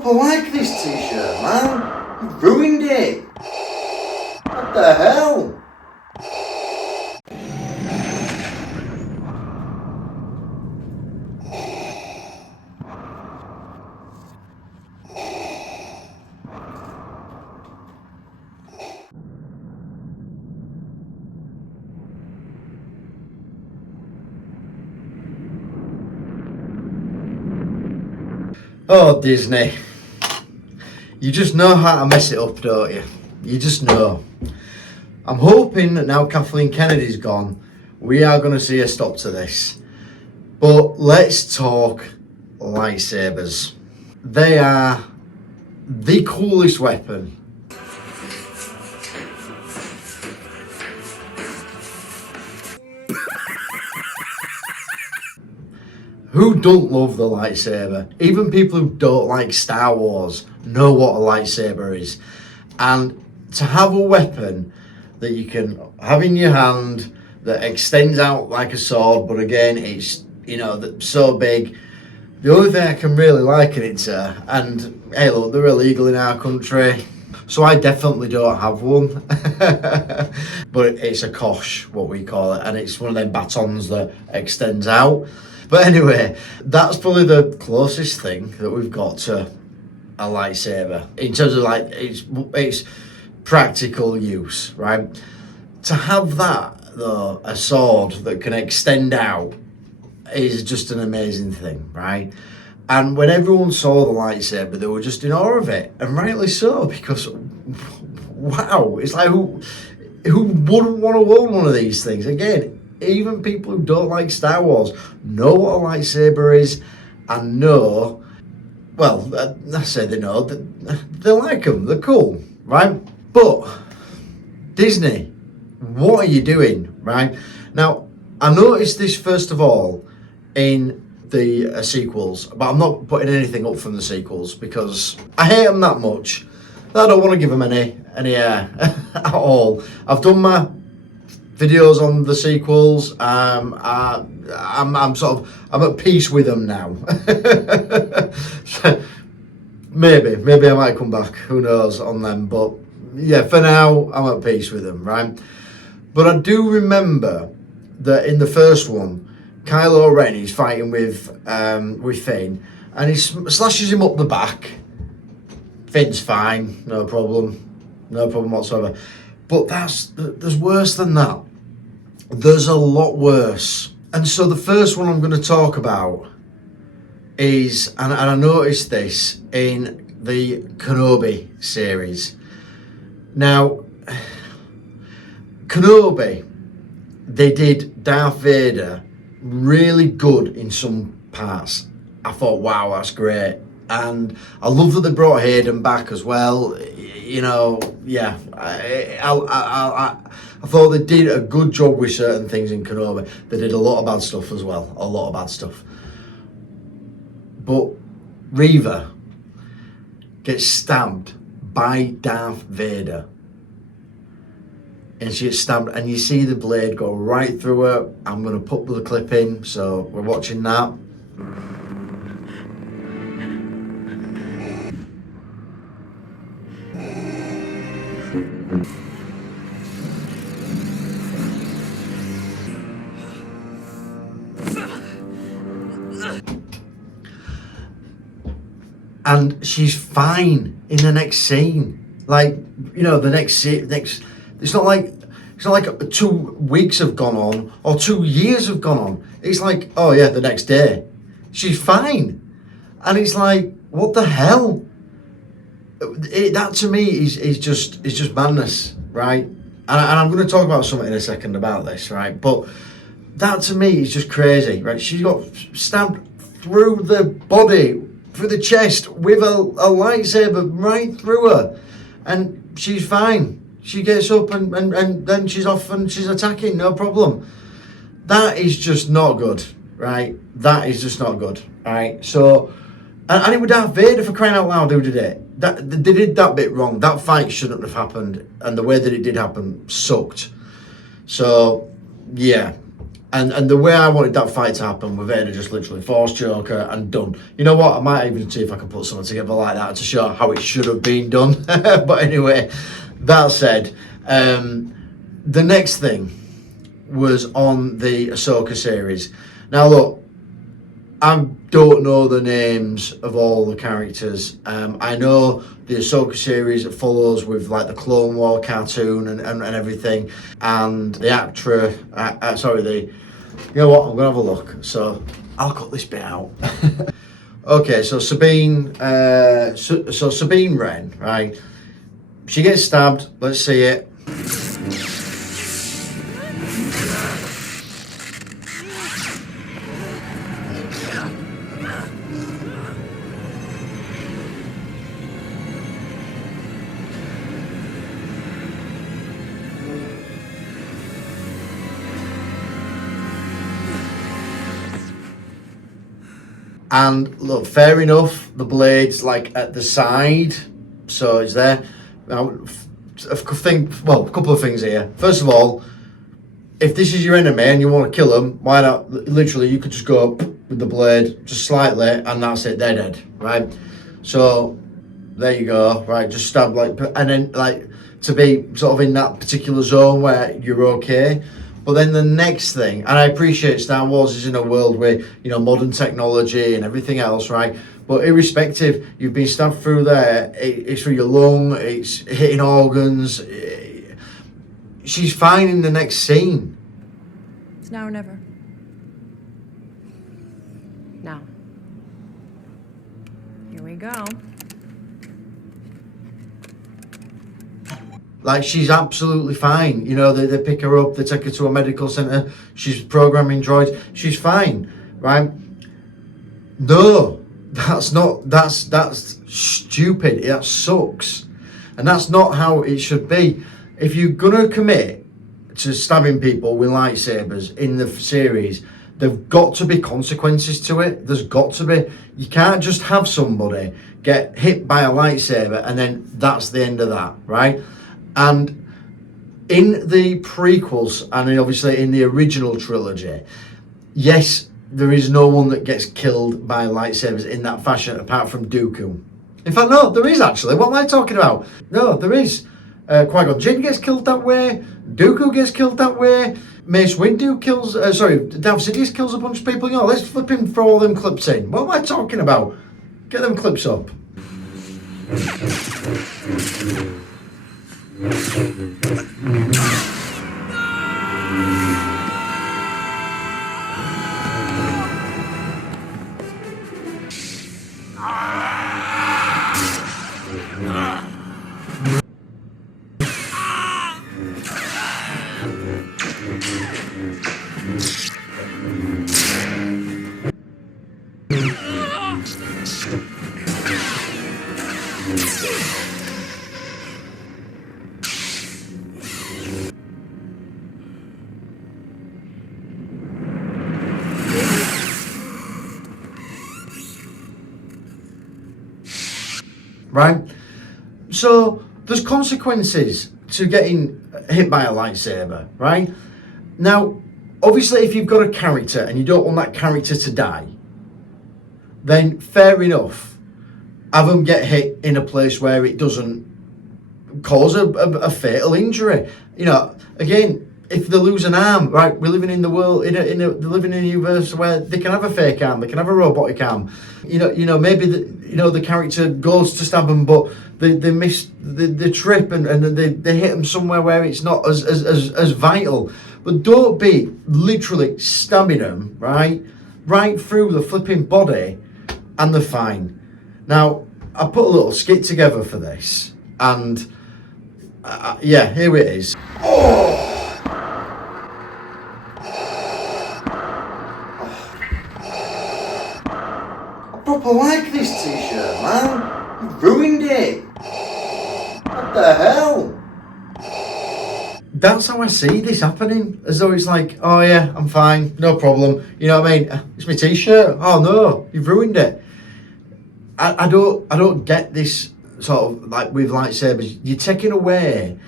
proper like this t-shirt, man. You've ruined it. What the hell? Oh, Disney. You just know how to mess it up, don't you? You just know. I'm hoping that now Kathleen Kennedy's gone, we are going to see a stop to this. But let's talk lightsabers. They are the coolest weapon. Who don't love the lightsaber? Even people who don't like Star Wars know what a lightsaber is. And to have a weapon that you can have in your hand that extends out like a sword, but again, it's, you know, so big. The only thing I can really liken it to, and hey look, they're illegal in our country, so I definitely don't have one. But it's a kosh, what we call it, and it's one of them batons that extends out. But anyway, that's probably the closest thing that we've got to a lightsaber in terms of like its practical use, right? To have that though, a sword that can extend out, is just an amazing thing, right? And when everyone saw the lightsaber, they were just in awe of it, and rightly so, because wow, it's like who wouldn't want to own one of these things? Again, even people who don't like Star Wars know what a lightsaber is, and know, well, I say they know, they like them, they're cool, right? But Disney, what are you doing, right? Now, I noticed this first of all in the sequels, but I'm not putting anything up from the sequels because I hate them that much. I don't want to give them any at all. I've done my videos on the sequels. I'm at peace with them now. maybe I might come back, who knows, on them, but yeah, for now I'm at peace with them, right? But I do remember that in the first one, Kylo Ren is fighting with Finn, and he slashes him up the back. Finn's fine, no problem whatsoever. But there's worse than that. There's a lot worse. And so the first one I'm going to talk about is, and I noticed this in the Kenobi series. Now, Kenobi, they did Darth Vader really good in some parts. I thought, wow, that's great. And I love that they brought Hayden back as well. You know, yeah, I thought they did a good job with certain things in Kenobi. They did a lot of bad stuff as well, a lot of bad stuff. But Reva gets stabbed by Darth Vader. And she gets stabbed, and you see the blade go right through her. I'm going to put the clip in, so we're watching that. And she's fine in the next scene. Like, you know, the next it's not like 2 weeks have gone on or 2 years have gone on. It's like, oh yeah, the next day she's fine. And it's like, what the hell? That to me is just madness, right? And I'm going to talk about something in a second about this, right? But that to me is just crazy, right? She got stabbed through the body, through the chest, with a lightsaber right through her, and she's fine. She gets up and then she's off and she's attacking, no problem. That is just not good, right? That is just not good, right? So, and it was Darth Vader, for crying out loud, who did it. They did that bit wrong. That fight shouldn't have happened, and the way that it did happen sucked. So, yeah, And the way I wanted that fight to happen with Vader just literally force choker and done. You know what? I might even see if I can put something together like that to show how it should have been done. But anyway, that said, the next thing was on the Ahsoka series. Now look, I don't know the names of all the characters. I know the Ahsoka series follows with like the Clone War cartoon and everything, and the actress. You know what? I'm gonna have a look. So I'll cut this bit out. Okay, so Sabine. So Sabine Wren, right? She gets stabbed. Let's see it. And look, fair enough, the blade's like at the side, so it's there. Now, a couple of things here. First of all, if this is your enemy and you want to kill them, why not? Literally, you could just go up with the blade, just slightly, and that's it, they're dead, right? So, there you go, right? Just stab, like, and then, like, to be sort of in that particular zone where you're okay. But then the next thing, and I appreciate Star Wars is in a world where, you know, modern technology and everything else, right? But irrespective, you've been stabbed through there, it's through your lung, it's hitting organs. She's fine in the next scene. It's now or never. Now. Here we go. Like, she's absolutely fine. You know, they pick her up, they take her to a medical centre, she's programming droids, she's fine, right? No, that's stupid, that sucks. And that's not how it should be. If you're gonna commit to stabbing people with lightsabers in the series, there've got to be consequences to it. There's got to be. You can't just have somebody get hit by a lightsaber and then that's the end of that, right? And in the prequels, and obviously in the original trilogy, yes, there is no one that gets killed by lightsabers in that fashion apart from Dooku. In fact, no, there is actually. What am I talking about? No, there is. Qui-Gon Jinn gets killed that way. Dooku gets killed that way. Mace Windu kills... Darth Sidious kills a bunch of people. You know, let's flip him throw all them clips in. What am I talking about? Get them clips up. Right? So there's consequences to getting hit by a lightsaber, right? Now, obviously, if you've got a character and you don't want that character to die, then fair enough. Have them get hit in a place where it doesn't cause a fatal injury. You know, again, if they lose an arm, right? We're living in the world, they're living in a universe where they can have a fake arm, they can have a robotic arm. You know, maybe the character goes to stab them, but they miss the trip and they hit them somewhere where it's not as vital. But don't be literally stabbing them, right through the flipping body, and they're fine. Now, I put a little skit together for this, and yeah, here it is. Oh! I proper like this t-shirt, man. You've ruined it. What the hell? That's how I see this happening. As though it's like, oh yeah, I'm fine, no problem. You know what I mean? It's my t-shirt. Oh no, you've ruined it. I don't get this sort of, like, with lightsabers. You're taking away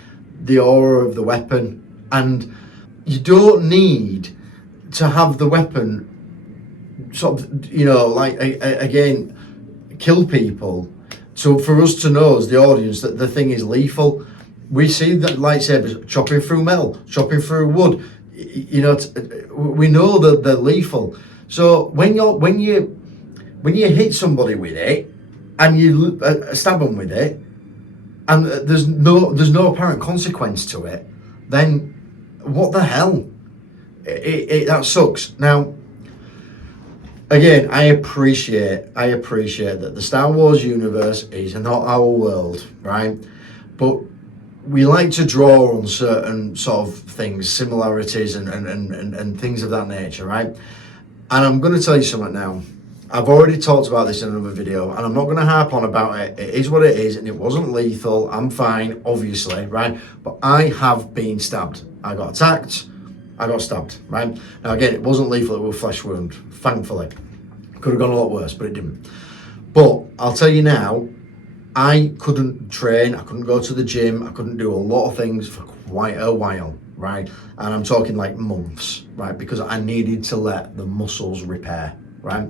the aura of the weapon, and you don't need to have the weapon sort of, you know, like again, kill people. So for us to know as the audience that the thing is lethal, we see that lightsabers chopping through metal, chopping through wood. You know, we know that they're lethal. So when you hit somebody with it and you stab them with it, and there's no apparent consequence to it, then what the hell? That sucks. Now, again, I appreciate that the Star Wars universe is not our world, right? But we like to draw on certain sort of things, similarities and things of that nature, right? And I'm going to tell you something now. I've already talked about this in another video, and I'm not going to harp on about it. It is what it is, and it wasn't lethal. I'm fine, obviously, right? But I have been stabbed. I got attacked. I got stabbed, right? Now, again, it wasn't lethal. It was a flesh wound, thankfully. Could have gone a lot worse, but it didn't. But I'll tell you now, I couldn't train. I couldn't go to the gym. I couldn't do a lot of things for quite a while, right? And I'm talking like months, right? Because I needed to let the muscles repair, right?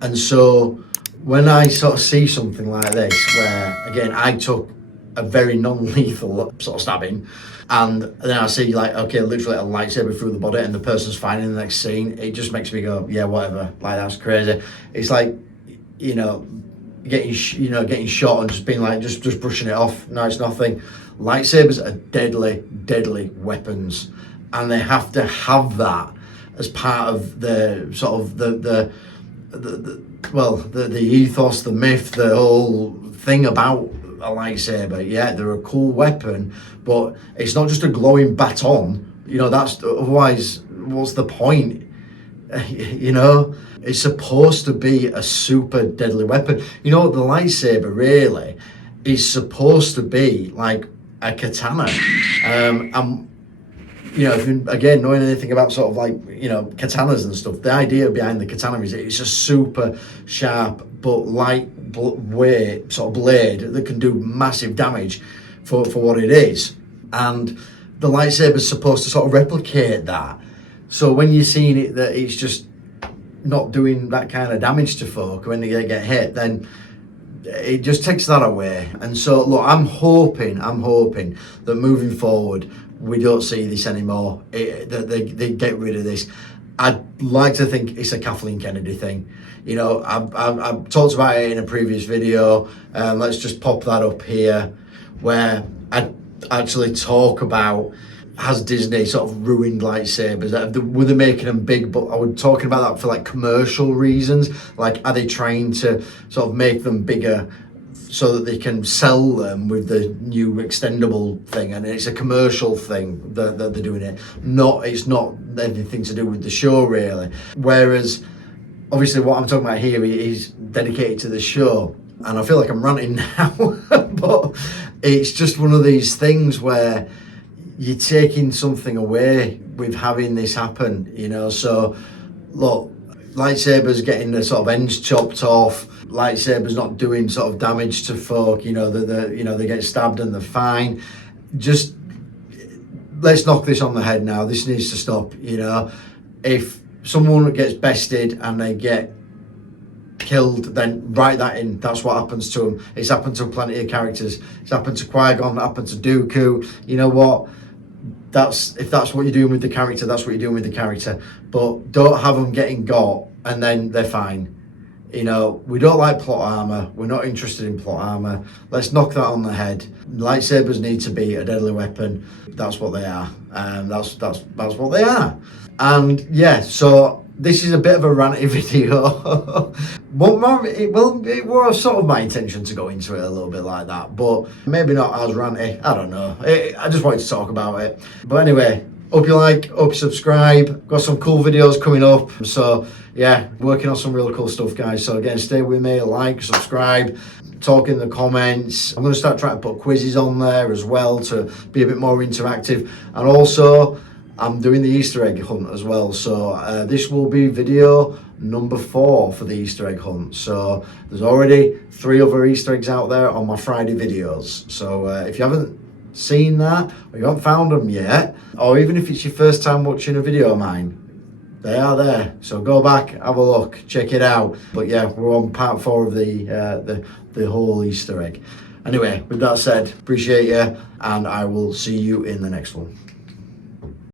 And so when I sort of see something like this, where again, I took a very non-lethal sort of stabbing, and then I see like, okay, literally a lightsaber through the body and the person's fine in the next scene, it just makes me go, yeah, whatever, like that's crazy. It's like, you know, getting shot and just being like, just brushing it off. No, it's nothing. Lightsabers are deadly weapons, and they have to have that as part of the sort of the ethos, the myth, the whole thing about a lightsaber. Yeah, they're a cool weapon, but it's not just a glowing baton. You know, that's otherwise, what's the point? You know, it's supposed to be a super deadly weapon. You know, the lightsaber really is supposed to be like a katana. And you know, if you, again, knowing anything about sort of like, you know, katanas and stuff, the idea behind the katana is it's a super sharp but lightweight sort of blade that can do massive damage for what it is. And the lightsaber is supposed to sort of replicate that. So when you're seeing it that it's just not doing that kind of damage to folk when they get hit, then it just takes that away. And so look, I'm hoping that moving forward we don't see this anymore, that they get rid of this. I'd like to think it's a Kathleen Kennedy thing. You know, I've talked about it in a previous video. Let's just pop that up here, where I actually talk about, has Disney sort of ruined lightsabers? Were they making them big? But I was talking about that for like commercial reasons. Like, are they trying to sort of make them bigger so that they can sell them with the new extendable thing? And it's a commercial thing that they're doing it. It's not anything to do with the show really. Whereas, obviously, what I'm talking about here is dedicated to the show. And I feel like I'm ranting now, but it's just one of these things where you're taking something away with having this happen, you know. So look, lightsabers getting the sort of ends chopped off, lightsabers not doing sort of damage to folk, you know, they get stabbed and they're fine. Just let's knock this on the head now. This needs to stop, you know. If someone gets bested and they get killed, then write that in. That's what happens to them. It's happened to plenty of characters. It's happened to Qui-Gon, it happened to Dooku. You know what? If that's what you're doing with the character, that's what you're doing with the character. But don't have them getting got and then they're fine. You know, we don't like plot armor. We're not interested in plot armor. Let's knock that on the head. Lightsabers need to be a deadly weapon. That's what they are. That's what they are. And yeah, so this is a bit of a ranty video. It was sort of my intention to go into it a little bit like that, but maybe not as ranty. I don't know. I just wanted to talk about it. But anyway, hope you like, hope you subscribe. Got some cool videos coming up. So yeah, working on some really cool stuff, guys. So again, stay with me, like, subscribe, talk in the comments. I'm going to start trying to put quizzes on there as well to be a bit more interactive. And also, I'm doing the Easter egg hunt as well. So this will be video number 4 for the Easter egg hunt. So there's already 3 other Easter eggs out there on my Friday videos. So if you haven't seen that, or you haven't found them yet, or even if it's your first time watching a video of mine, They are there. So go back, have a look, check it out. But yeah, we're on part 4 of the whole Easter egg. Anyway, with that said, appreciate you, and I will see you in the next one.